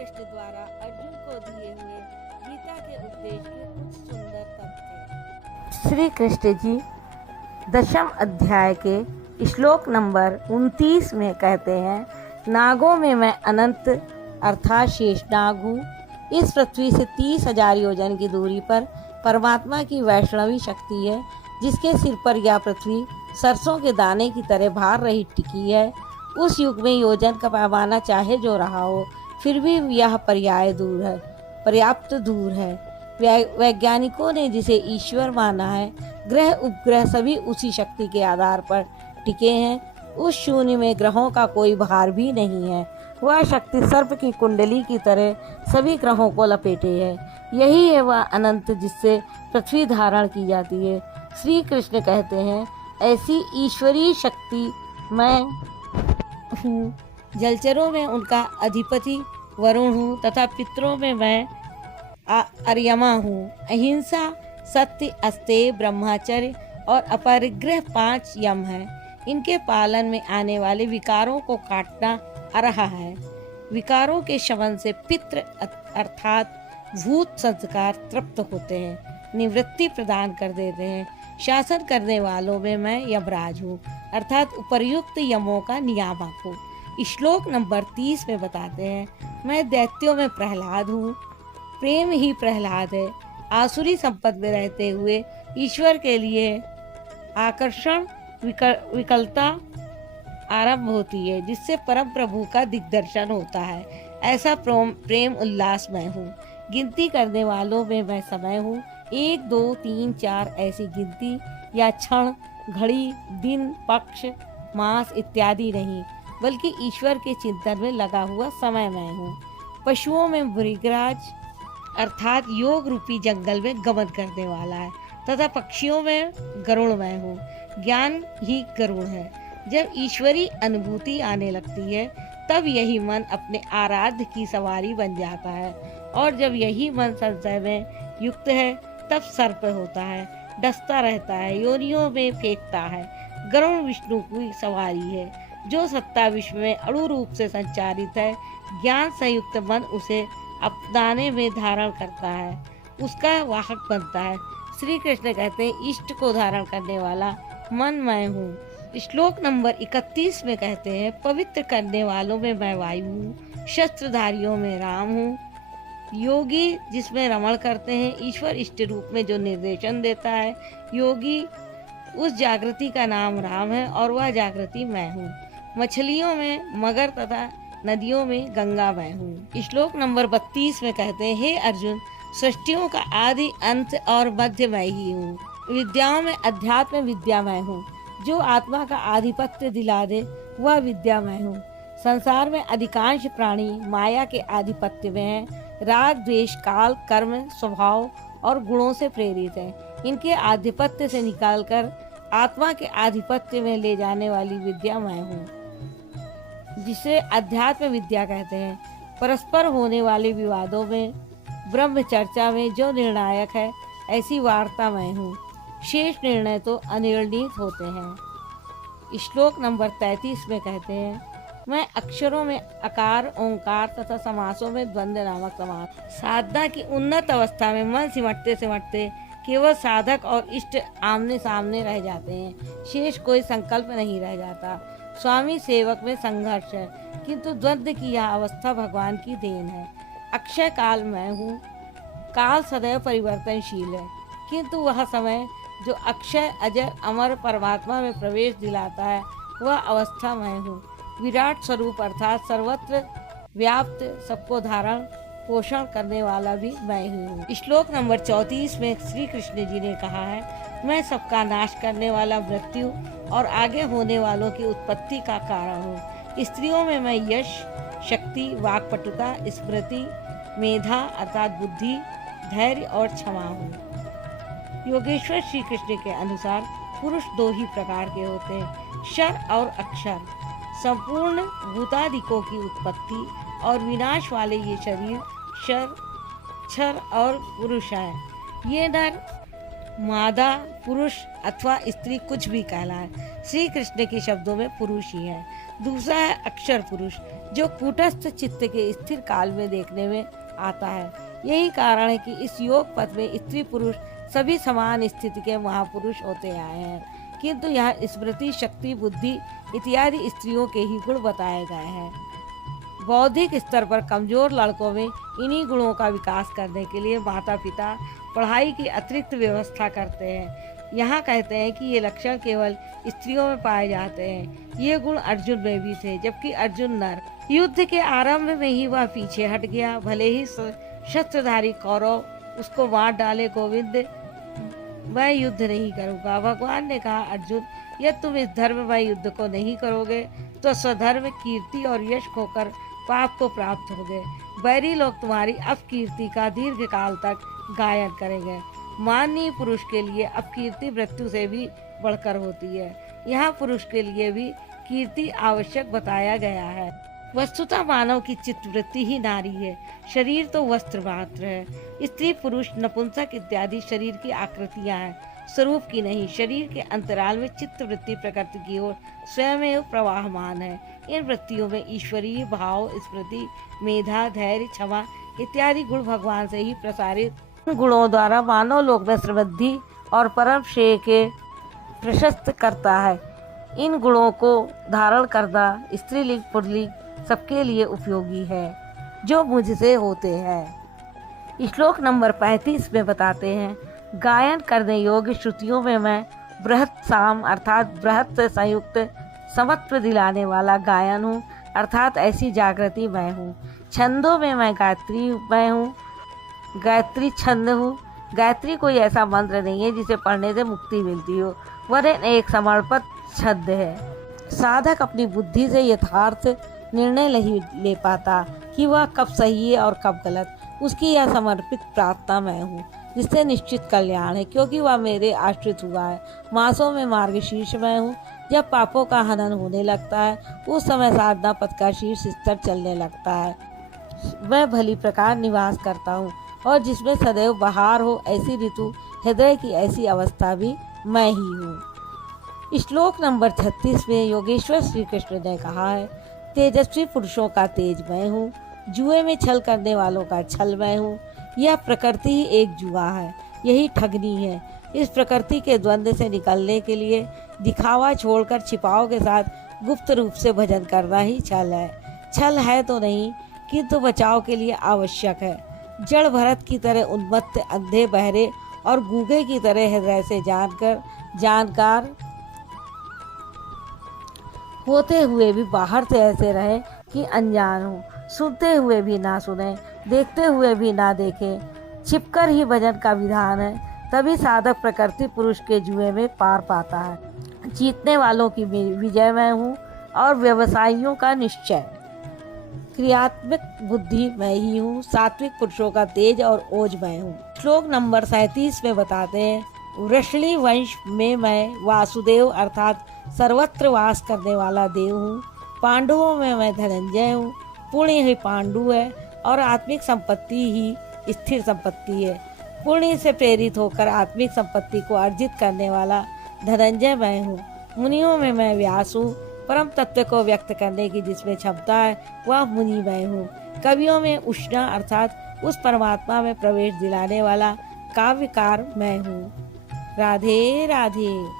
कृष्ण द्वारा अर्जुन को दिए हुए गीता के उपदेश के कुछ सुंदर तथ्य। श्री कृष्ण जी दशम अध्याय के श्लोक नंबर 29 में कहते हैं, नागों में मैं अनंत अर्थात शेषनाग हूँ। इस पृथ्वी से 30,000 योजन की दूरी पर परमात्मा की वैष्णवी शक्ति है, जिसके सिर पर यह पृथ्वी सरसों के दाने की तरह भार रही टिकी है। उस युग में योजन का पैमाना चाहे जो रहा हो, फिर भी यह पर्याप्त दूर है। वैज्ञानिकों ने जिसे ईश्वर माना है, ग्रह उपग्रह सभी उसी शक्ति के आधार पर टिके हैं। उस शून्य में ग्रहों का कोई भार भी नहीं है। वह शक्ति सर्प की कुंडली की तरह सभी ग्रहों को लपेटे है। यही है वह अनंत जिससे पृथ्वी धारण की जाती है। श्री कृष्ण कहते हैं, ऐसी ईश्वरीय शक्ति मैं हूँ। जलचरों में उनका अधिपति वरुण हूँ तथा पितरों में मैं अर्यमा हूँ। अहिंसा, सत्य, अस्तेय, ब्रह्मचर्य और अपरिग्रह 5 यम हैं। इनके पालन में आने वाले विकारों को काटना अरहा है। विकारों के शमन से पितृ अर्थात भूत संस्कार तृप्त होते हैं, निवृत्ति प्रदान कर देते हैं। शासन करने वालों में मैं यमराज हूँ अर्थात उपर्युक्त यमों का नियामक हूँ। श्लोक नंबर 30 में बताते हैं, मैं दैत्यों में प्रहलाद हूँ। प्रेम ही प्रहलाद है। आसुरी संपद में रहते हुए ईश्वर के लिए आकर्षण विकलता आरंभ होती है, जिससे परम प्रभु का दिग्दर्शन होता है। ऐसा प्रेम उल्लास मैं हूँ। गिनती करने वालों में मैं समय हूँ। 1, 2, 3, 4 ऐसी गिनती या क्षण, घड़ी, दिन, पक्ष, मास इत्यादि नहीं, बल्कि ईश्वर के चिंतन में लगा हुआ समय मैं हूँ। पशुओं में मृगराज अर्थात योग रूपी जंगल में गमन करने वाला है तथा पक्षियों में गरुड़ मैं हूँ। ज्ञान ही गरुड़ है। जब ईश्वरी अनुभूति आने लगती है, तब यही मन अपने आराध्य की सवारी बन जाता है, और जब यही मन संशय में युक्त है, तब सर्प होता है, डसता रहता है, योनियों में फेंकता है। गरुड़ विष्णु की सवारी है, जो सत्ता विश्व में अणु रूप से संचारित है। ज्ञान संयुक्त मन उसे अपनाने में धारण करता है, उसका वाहक बनता है। श्री कृष्ण कहते हैं, इष्ट को धारण करने वाला मन मैं हूँ। श्लोक नंबर 31 में कहते हैं, पवित्र करने वालों में मैं वायु हूँ, शस्त्रधारियों में राम हूँ। योगी जिसमें रमण करते हैं, ईश्वर इष्ट रूप में जो निर्देशन देता है, योगी उस जागृति का नाम राम है और वह जागृति मैं हूँ। मछलियों में मगर तथा नदियों में गंगा मैं हूँ। श्लोक नंबर 32 में कहते हैं, हे अर्जुन, सृष्टियों का आदि अंत और मध्य मैं ही हूँ। विद्याओं में अध्यात्म विद्या मैं हूँ। जो आत्मा का आधिपत्य दिला दे, वह विद्या मैं हूँ। संसार में अधिकांश प्राणी माया के आधिपत्य में है। राग, द्वेष, काल, कर्म, स्वभाव और गुणों से प्रेरित है। इनके आधिपत्य से निकालकर आत्मा के आधिपत्य में ले जाने वाली विद्या मैं हूँ, जिसे अध्यात्म विद्या कहते हैं। परस्पर होने वाले विवादों में, ब्रह्म चर्चा में जो निर्णायक है, ऐसी वार्ता मैं हूँ। शेष निर्णय तो अनिर्णित होते हैं। श्लोक नंबर 33 में कहते हैं, मैं अक्षरों में अकार, ओंकार तथा समासों में द्वंद्व नामक समास। साधना की उन्नत अवस्था में मन सिमटते सिमटते केवल साधक और इष्ट आमने सामने रह जाते हैं। शेष कोई संकल्प नहीं रह जाता। स्वामी सेवक में संघर्ष है, किंतु द्वंद्व की यह अवस्था भगवान की देन है। अक्षय काल मैं हूँ। काल सदैव परिवर्तनशील है, किंतु वह समय जो अक्षय, अजर, अमर परमात्मा में प्रवेश दिलाता है, वह अवस्था मैं हूँ। विराट स्वरूप अर्थात सर्वत्र व्याप्त, सबको धारण पोषण करने वाला भी मैं ही हूँ। श्लोक नंबर 34 में श्री कृष्ण जी ने कहा है, मैं सबका नाश करने वाला मृत्यु और आगे होने वालों की उत्पत्ति का कारण हूँ। स्त्रियों में मैं यश, शक्ति, वाक्पटुता, स्मृति, मेधा अर्थात बुद्धि, धैर्य और क्षमा हूँ। योगेश्वर श्री कृष्ण के अनुसार पुरुष 2 ही प्रकार के होते हैं, क्षर और अक्षर। संपूर्ण भूतादिकों की उत्पत्ति और विनाश वाले ये शरीर क्षर, क्षर और पुरुष है। ये नर, मादा, पुरुष अथवा स्त्री कुछ भी कहलाए, श्री कृष्ण के शब्दों में पुरुष ही है। दूसरा है अक्षर पुरुष, जो कूटस्थ चित्त के स्थिर काल में देखने में आता है। यही कारण है कि इस योग पथ में स्त्री पुरुष सभी समान स्थिति के महापुरुष होते आए हैं, किंतु यहाँ स्मृति, शक्ति, बुद्धि इत्यादि स्त्रियों के ही गुण बताए गए हैं। बौद्धिक स्तर पर कमजोर लड़कों में इन्हीं गुणों का विकास करने के लिए माता पिता पढ़ाई की अतिरिक्त व्यवस्था करते हैं। यहाँ कहते हैं कि ये लक्षण केवल स्त्रियों में पाए जाते हैं। ये गुण अर्जुन में भी थे, जबकि अर्जुन नर। युद्ध के आरंभ में ही वह पीछे हट गया। भले ही शस्त्रधारी कौरव उसको मार डाले, गोविंद मैं युद्ध नहीं करूँगा। भगवान ने कहा, अर्जुन यदि तुम इस धर्म में युद्ध को नहीं करोगे तो स्वधर्म, कीर्ति और यश खोकर पाप को प्राप्त होगे। बैरी लोग तुम्हारी अपकीर्ति का दीर्घ काल तक गायन करेंगे। माननीय पुरुष के लिए अपकीर्ति मृत्यु से भी बढ़कर होती है। यहाँ पुरुष के लिए भी कीर्ति आवश्यक बताया गया है। वस्तुतः मानव की चित्तवृत्ति ही नारी है। शरीर तो वस्त्र मात्र है। स्त्री, पुरुष, नपुंसक इत्यादि शरीर की आकृतियां हैं, स्वरूप की नहीं। शरीर के अंतराल में चित्तवृत्ति प्रकृति की ओर स्वयं प्रवाहमान है। इन वृत्तियों में ईश्वरीय भाव, स्मृति, मेधा, धैर्य, क्षमा इत्यादि गुण भगवान से ही प्रसारित गुणों द्वारा मानव लोक में समृद्धि और परम श्रेय के प्रशस्त करता है। इन गुणों को धारण करना स्त्रीलिंग पुल्लिंग सबके लिए उपयोगी है, जो मुझसे होते हैं। श्लोक नंबर 35 में बताते हैं, गायन करने योग्य श्रुतियों में मैं बृहत साम अर्थात बृहत से संयुक्त समत्व दिलाने वाला गायन हूँ, अर्थात ऐसी जागृति मैं हूँ। छंदों में मैं गायत्री मैं हूँ, गायत्री छंद हूँ। गायत्री कोई ऐसा मंत्र नहीं है जिसे पढ़ने से मुक्ति मिलती हो, वरन एक समर्पित छंद है। साधक अपनी बुद्धि से यथार्थ निर्णय नहीं ले पाता कि वह कब सही है और कब गलत। उसकी यह समर्पित प्रार्थना मैं हूँ, जिससे निश्चित कल्याण है, क्योंकि वह मेरे आश्रित हुआ है। मासों में मार्गशीर्ष मैं हूँ। जब पापों का हनन होने लगता है, उस समय साधना पथ का शीर्ष स्तर चलने लगता है। मैं भली प्रकार निवास करता हूँ, और जिसमें सदैव बहार हो, ऐसी ऋतु, हृदय की ऐसी अवस्था भी मैं ही हूँ। श्लोक नंबर 36 में योगेश्वर श्री कृष्ण ने कहा है, तेजस्वी पुरुषों का तेज मैं हूँ, जुए में छल करने वालों का छल मैं हूँ। यह प्रकृति ही एक जुआ है, यही ठगनी है। इस प्रकृति के द्वंद्व से निकलने के लिए दिखावा छोड़कर छिपाव के साथ गुप्त रूप से भजन करना ही छल है। छल है तो नहीं, किंतु बचाव के लिए आवश्यक है। जड़ भरत की तरह उन्मत्त, अंधे, बहरे और गूंगे की तरह हृदय से जानकार होते हुए भी बाहर से ऐसे रहे कि अनजान हो, सुनते हुए भी ना सुने, देखते हुए भी ना देखें। छिपकर ही भजन का विधान है, तभी साधक प्रकृति पुरुष के जुए में पार पाता है। जीतने वालों की विजय मैं हूँ और व्यवसायियों का निश्चय। क्रियात्मक बुद्धि मैं ही हूँ, सात्विक पुरुषों का तेज और ओज मैं हूँ। श्लोक नंबर 37 में बताते हैं, वृषणी वंश में मैं वासुदेव अर्थात सर्वत्र वास करने वाला देव हूँ। पांडवों में मैं धनंजय हूँ। पुण्य ही पांडु है और आत्मिक संपत्ति ही स्थिर संपत्ति है। पुण्य से प्रेरित होकर आत्मिक संपत्ति को अर्जित करने वाला धनंजय मैं हूँ। मुनियों में मैं व्यास हूँ। परम तत्व को व्यक्त करने की जिसमें क्षमता है, वह मुनि मैं हूँ। कवियों में उष्णा अर्थात उस परमात्मा में प्रवेश दिलाने वाला काव्यकार मैं हूँ। राधे राधे।